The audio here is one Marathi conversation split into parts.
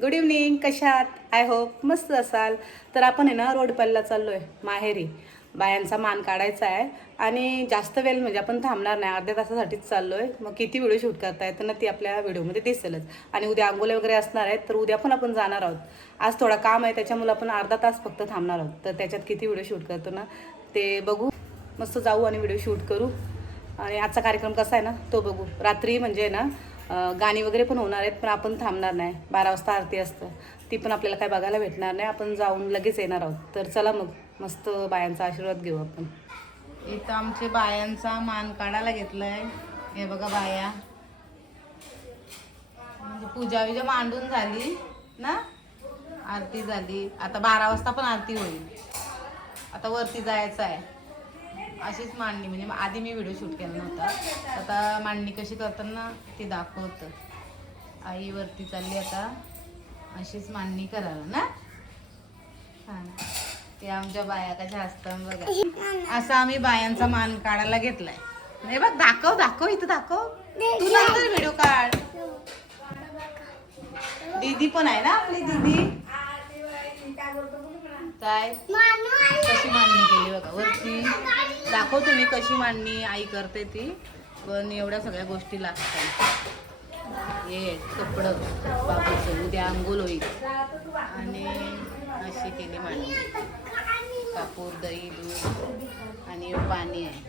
गुड इव्हनिंग, कशात? आय होप मस्त असाल. तर आपण आहे ना रोड पल्ला चाललोय माहेरी. बायांचा मान काढायचा आहे आणि जास्त वेळ म्हणजे आपण थांबणार नाही, अर्ध्या तासासाठीच चाललोय. मग किती व्हिडिओ शूट करता येतं ना ती आपल्या व्हिडिओमध्ये दिसेलच. आणि उद्या आंघोळे वगैरे असणार आहेत, तर उद्या पण आपण जाणार आहोत. आज थोडा काम आहे त्याच्यामुळे आपण अर्धा तास फक्त थांबणार आहोत. तर त्याच्यात किती व्हिडिओ शूट करतो ना ते बघू. मस्त जाऊ आणि व्हिडिओ शूट करू. आणि आजचा कार्यक्रम कसा आहे ना तो बघू. रात्री म्हणजे ना गाणी वगैरे पण होणार आहेत, पण आपण थांबणार नाही. 12 वाजता आरती असतं, ती पण आपल्याला काय बघायला भेटणार नाही. आपण जाऊन लगेच येणार आहोत. तर चला मग मस्त बायांचा आशीर्वाद घेऊ आपण. इथं आमचे बायांचा मान काढायला घेतलाय. हे बघा बाया, म्हणजे पूजा विजा मांडून झाली ना, आरती झाली. आता 12 वाजता पण आरती होईल. आता वरती जायचं आहे. अशीच मांडणी, म्हणजे आधी मी व्हिडिओ शूट केला नव्हता, आता मांडणी कशी करताना ते दाखवतं. आई वरती चालली आता अशीच मांडणी करायला ना. हां, ते आमच्या बाया कशा असतात बघा. असा आम्ही बायांचा मान काढायला घेतलाय. नाही बघ, दाखव दाखव, इथं दाखव. तू नंतर व्हिडिओ काढ. दीदी पण आहे ना आपली दीदी. काय कशी मांडणी केली बघा वरती. दाखव तुम्ही कशी मांडणी आई करते ती. पण एवढ्या सगळ्या गोष्टी लागतात. हे कपडं बाबूचं, उद्या अंघोळ होईल. आणि अशी केली मांडणी. कापूर, दही, दूध आणि पाणी आहे.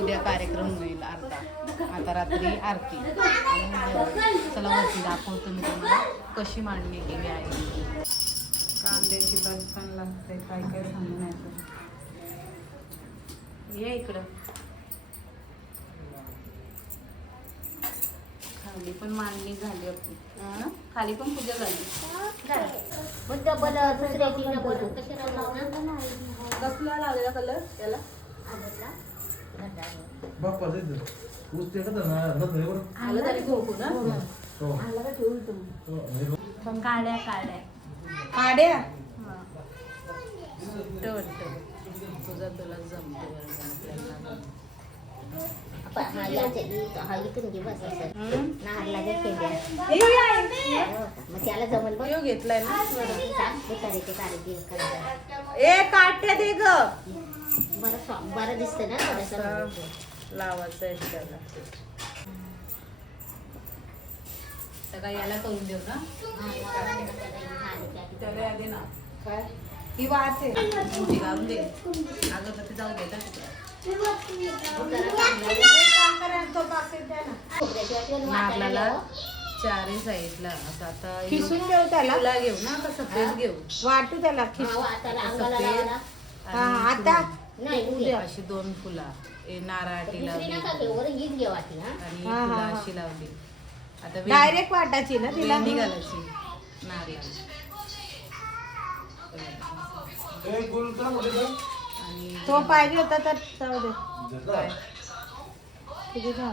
उद्या कार्यक्रम होईल अर्धा. आता रात्री आरती. चला वरती दाखवतो मी तुम्हाला कशी मांडणी केली आहे. कांद्याची भाजी छान लागते. काय काय सांगू नाही तर. ये इकडं. खाली पण मांडणी झाली आपली. खाली पण पूजा झाली. कसला लावलेला कलर त्याला? काड्या काड्या काड्या. तुझा तुला जमते. घेतलाय ना. ए काट्या दे ग. बरं दिसतं ना थोडंसं लावायचं आहे त्याला. सगळं याला करून देऊ ना. त्याला या दे ना. काय ही वाच आहे घालून दे. अगं तर ते जाऊ दे का आपल्याला चारही साईडला असं. आता खिसून घेऊ त्याला. घेऊ ना आता सफेद घेऊ. वाटू त्याला सफेद. आता अशी 2 फुला नारळाची लावली आणि फुला अशी लावली. आता डायरेक्ट वाटायची ना तिला निघालायची नारळ. तो पाहिजे होता तर जाऊ दे.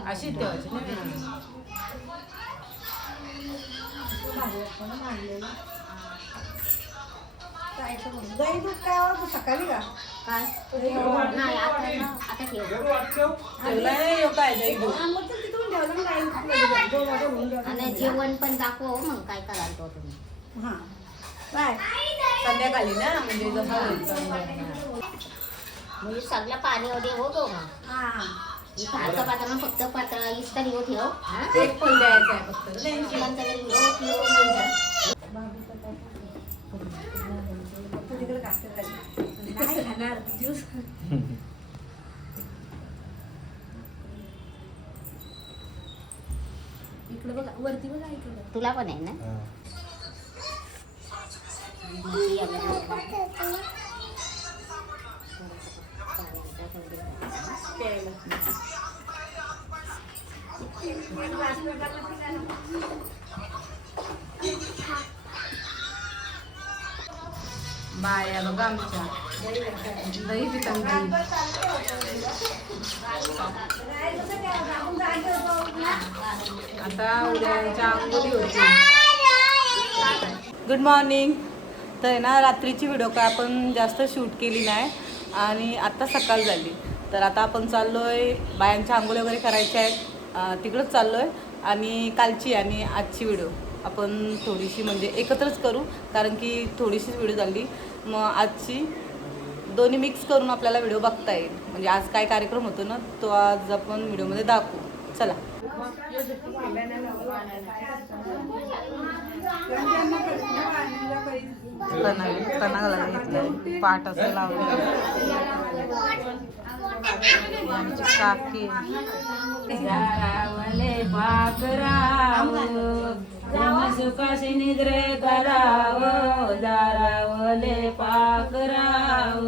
अशी ठेवायची ना. दही दूध काय आवडतं सकाळी का? काय जेवण पण दाखव मग काय करायचं तुम्ही. काय संध्याकाळी ना, म्हणजे म्हणजे सगळं पाणी वगैरे होतो मग. पात्र फक्त पात्र इस्तर येऊ ठेव. एक फुल द्यायचं आहे फक्त. इकडे बघा, वरती बघा, इकडे तुला पण आहे ना. बाया बघा आमच्या दही पितांची. आता उद्याच्या अंघोळी होती. Good morning. तर ना रात्रीची व्हिडिओ काय आपण जास्त शूट केली नाही आणि आता सकाळ झाली. तर आता आपण चाललोय, बायांच्या आंघोळी वगैरे करायच्या आहेत. तिकडंच चाललो आहे. आणि कालची आणि आजची व्हिडिओ आपण थोडीशी म्हणजे एकत्रच करू, कारण की थोडीशीच व्हिडिओ झाली. मग आजची दोन्ही मिक्स करून आपल्याला व्हिडिओ बघता येईल. म्हणजे आज काय कार्यक्रम होतो ना, तो आज आपण व्हिडिओमध्ये दाखवू. चला. कणा घालायला घेतलंय, पाट असं लावलं. काकी सुखाशी निद्रे कराव, दारावले पाकराव,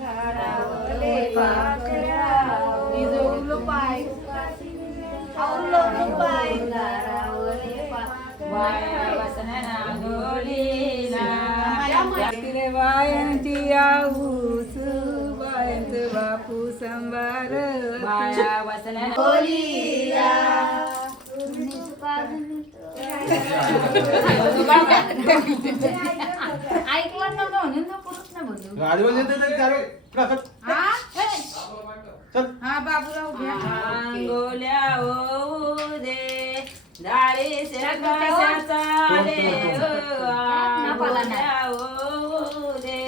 दारावले पाकराव, निजवलो पाय, आवलो पाय, दारावले वाया वसना गोडीला, तिले वायांची आऊस, वायांच बापू संभार, वाया वसना गोडीला. ऐकलं ना म्हणून ना पुरुष ना बोलू. अंगोल्या ओ दे डाळी शेकाशाचा रे अंगोल्या ओ दे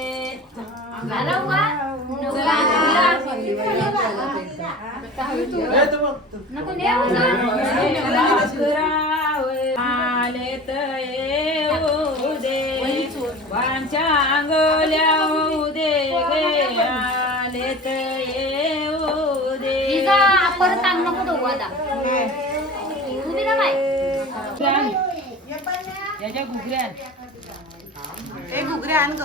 आलेत येऊ दे वांच्या अंगोल्या होऊ दे गे आलेत येऊ दे. परत सांग नको तो आता तुम्ही ना बाय याच्या घुगऱ्या ए घुगरे आण ग.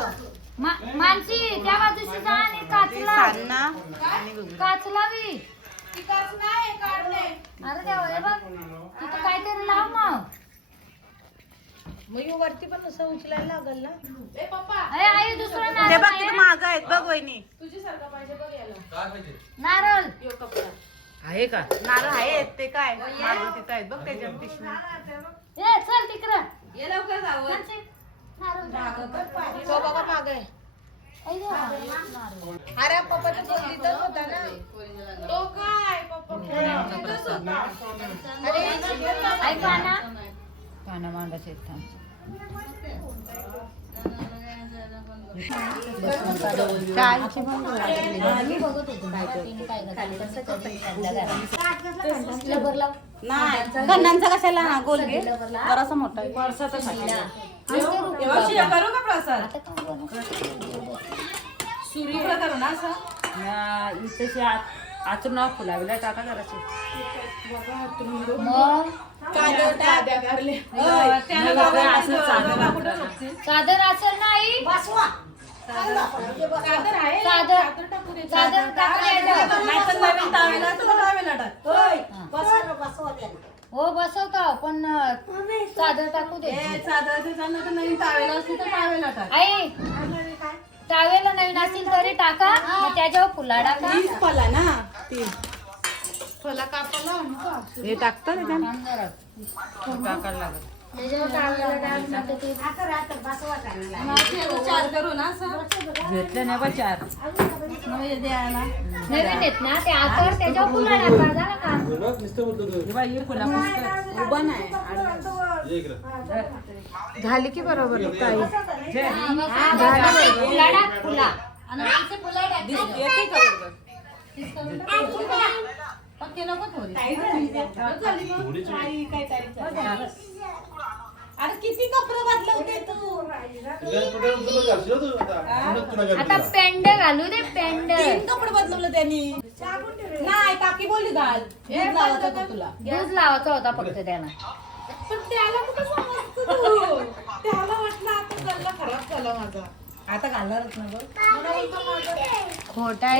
मानसी त्या बाजूशी जा आणि काचला सांना आणि घुगरे. काचला बी अरे देवा रे बघ तिथं काहीतरी लाव मग वरती पण असं उचलायला लागल ना. ए पप्पा अरे आई दुसरा ते नारळ बघ किती महाग आहेत बघ वहिनी. तुझ्यासारखा पाहिजे बघ याला. नारळ यो कपडा आहे का नारळ आहेत ते काय मागं तिथं आहेत बघ त्याच्या पिशवी. ए चल तिकडं ये लवकर जाऊ. नारळ तो बघा मागे आहे. आई देवा, नारळ. अरे पप्पाच्या तिथंच होता ना तो. काय पप्पा तिथंच होता. अरे ऐका ना पाना मांडाचे मी बघत होतो लबर लाव नाही गण्णांचा कशाला ना गोल घे जरासा मोठा आहे. वर्षातच करू का प्रसाद आता काय बनवू? सूर्य करू ना असं इथे आतून फुलावेला टाका जराशी. मग चादर असेल नाही चादर हो बसवता पण चादर टाकू दे. नवीन टावेला असली तर टावेला टाक. आई टावेला नवीन असेल तरी टाका मग त्याच्यावर फुला टाका. तीच फला ना ती फला कापाला हे टाकतात टाकायला लागत. चार करू ना घेतलं नाही बा चार नवीन आहेत ना ते आकार त्याच्यावर फुला टाका झालं का. फुला उभा नाही झाली की बरोबर फुला टाक फुला आणि फुला टाक. येते का बरोबर. पक्के नको थोडी. अरे किती कपडे बदलवते तू. आता पेंड घालू दे पेंड. 3 कपडे बदलवले त्यांनी. नाही काकी बोलली घाल दूध लावायचं होतं तुला. दूध लावायचा होता फक्त त्याला. पण त्याला कुठं समजतं तू? त्याला वाटलं आता गल्ला खराब झाला माझा. आता घालणारच ना बघ. खोटा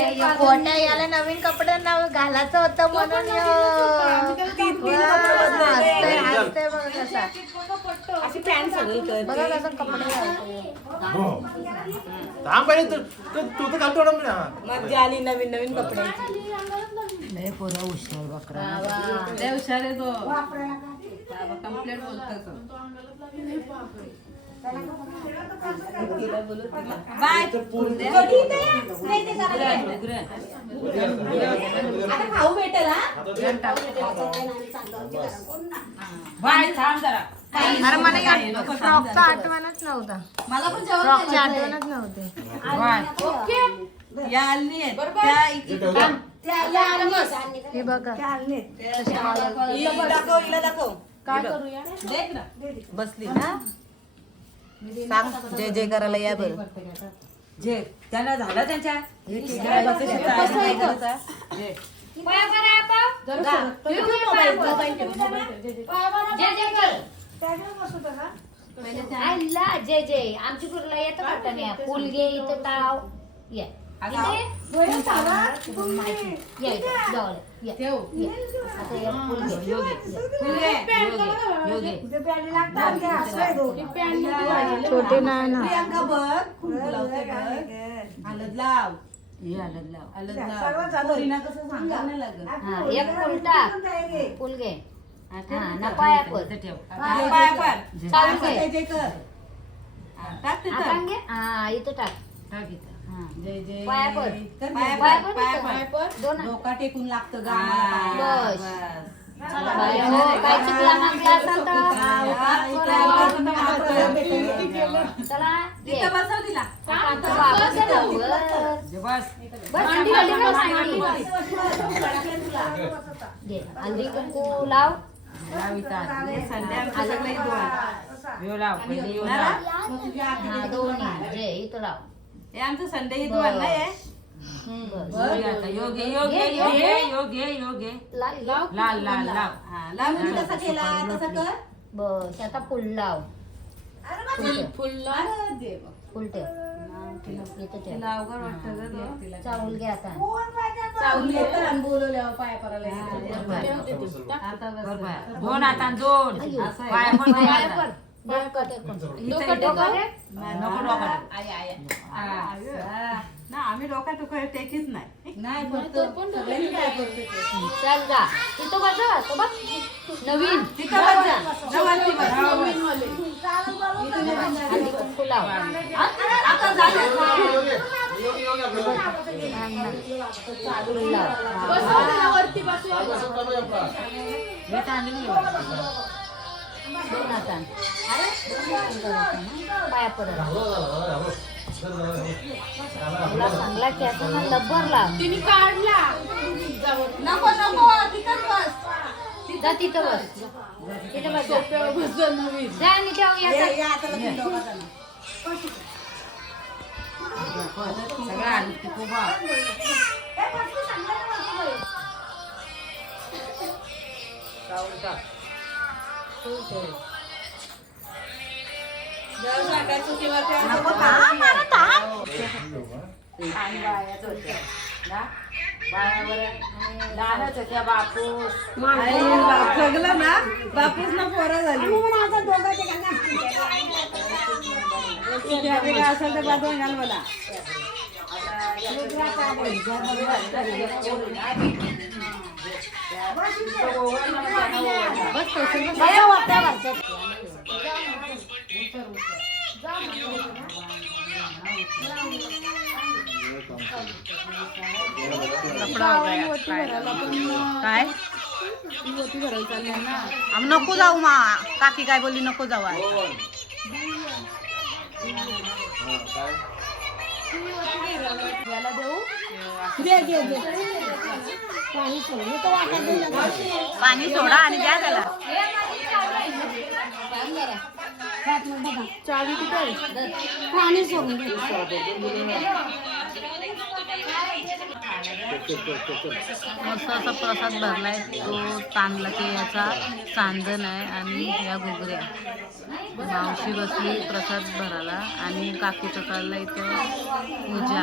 याला नवीन कपडे घालायचं होतं म्हणून हसते बघा कसा. अशी पॅन्ट सगळी बघा कसं कपडे घालतो. मज्जा आली नवीन नवीन कपडे. लय पोरं हुशार बकरा. लय हुशार आहे तो. कंप्लेंट बोलतो तो. आता खाऊ भेटेल हा. अरे मला या फ्रॉकचा आठवणच नव्हता. मला पण जेवण फ्रॉकची आठवणच नव्हते. हे बघा काय करूया देख ना बसली ना सांग जय जय करायला या बरं जे त्यांना झालं त्यांच्या जय जय आमची गुरुला येतं करताना फुलगे इथं ताव ये छोटे नाही ना. प्रियांका बघ कुंकू लावते बघ हळद लाव हळद लाव पोरींना कसं सांगा नाही लागत एक फुलटा फुलगे ना पाया पर पाया पाड चालू जय जय कर टाक तिथं आपण घे इथं टाक जय जय पाया पड. कर पाया पाया पड. पाया पड दोन. डोका टेकून लागतं ग आम्हाला बस. पायाला. बाय हो, काय चुकला मागला असाल तर चला ये. इथं बसव तिला आता बाबा चला, वर. बस, मांडी वाली ना, मांडी. घे, हल्दी कुंकू लाव दोन्ही जे इथं लाव हे आमचं संडे ही दुवार नाही आहे लाल हा लाव म्हणजे कसा केला तसा कर बस आता फुल लाव फुल फुल ठेव इथं ठेव अवघड वाटतं ग तिला चावल घे आता चावली येतं आणि बोलवल्यावर पाया पडायला आता दोन हातान दोन पाय पण पाया पड. डोकं टेकून. नको डोका ना आम्ही डोका टोका टेकीच नाही फक्त सगळ्यांनी काय करतो चल जा तिथं बस तो बघ नवीन तिथं बस जा. जवळची बस. हल्दी कुंकू लाव आता झालं. फुल लाव दोन हातान पाया पडत तुला चांगला खेळायचा ना लब्बर लाव नको नको तिथंच बस जा तिथं बस तिथं बस जा. जा आणि ठेव याचा. या आता लगेच दोघं जण. सगळं आलं की कोबा जर साखर चुकीवर ठेवलं नको तर थांब, मला थांब. आणि बायाचं होत्या ना बायावर लहानच होत्या बापूस सगळं ना बापूस ना पोरं झाली काय असेल तर बाजून घाल मला काय आम्ही नको जाऊ मा काकी काय बोलली नको जाऊ आहे याला देऊ पाणी सोडा आणि द्या त्याला चावी कुठे पाणी सोडून मस्त असा प्रसाद भरलाय तो तांदला याचा सांदन आहे आणि या घुगऱ्या मावशी बसली प्रसाद भरायला आणि काकीचं चाललं इथं पूजा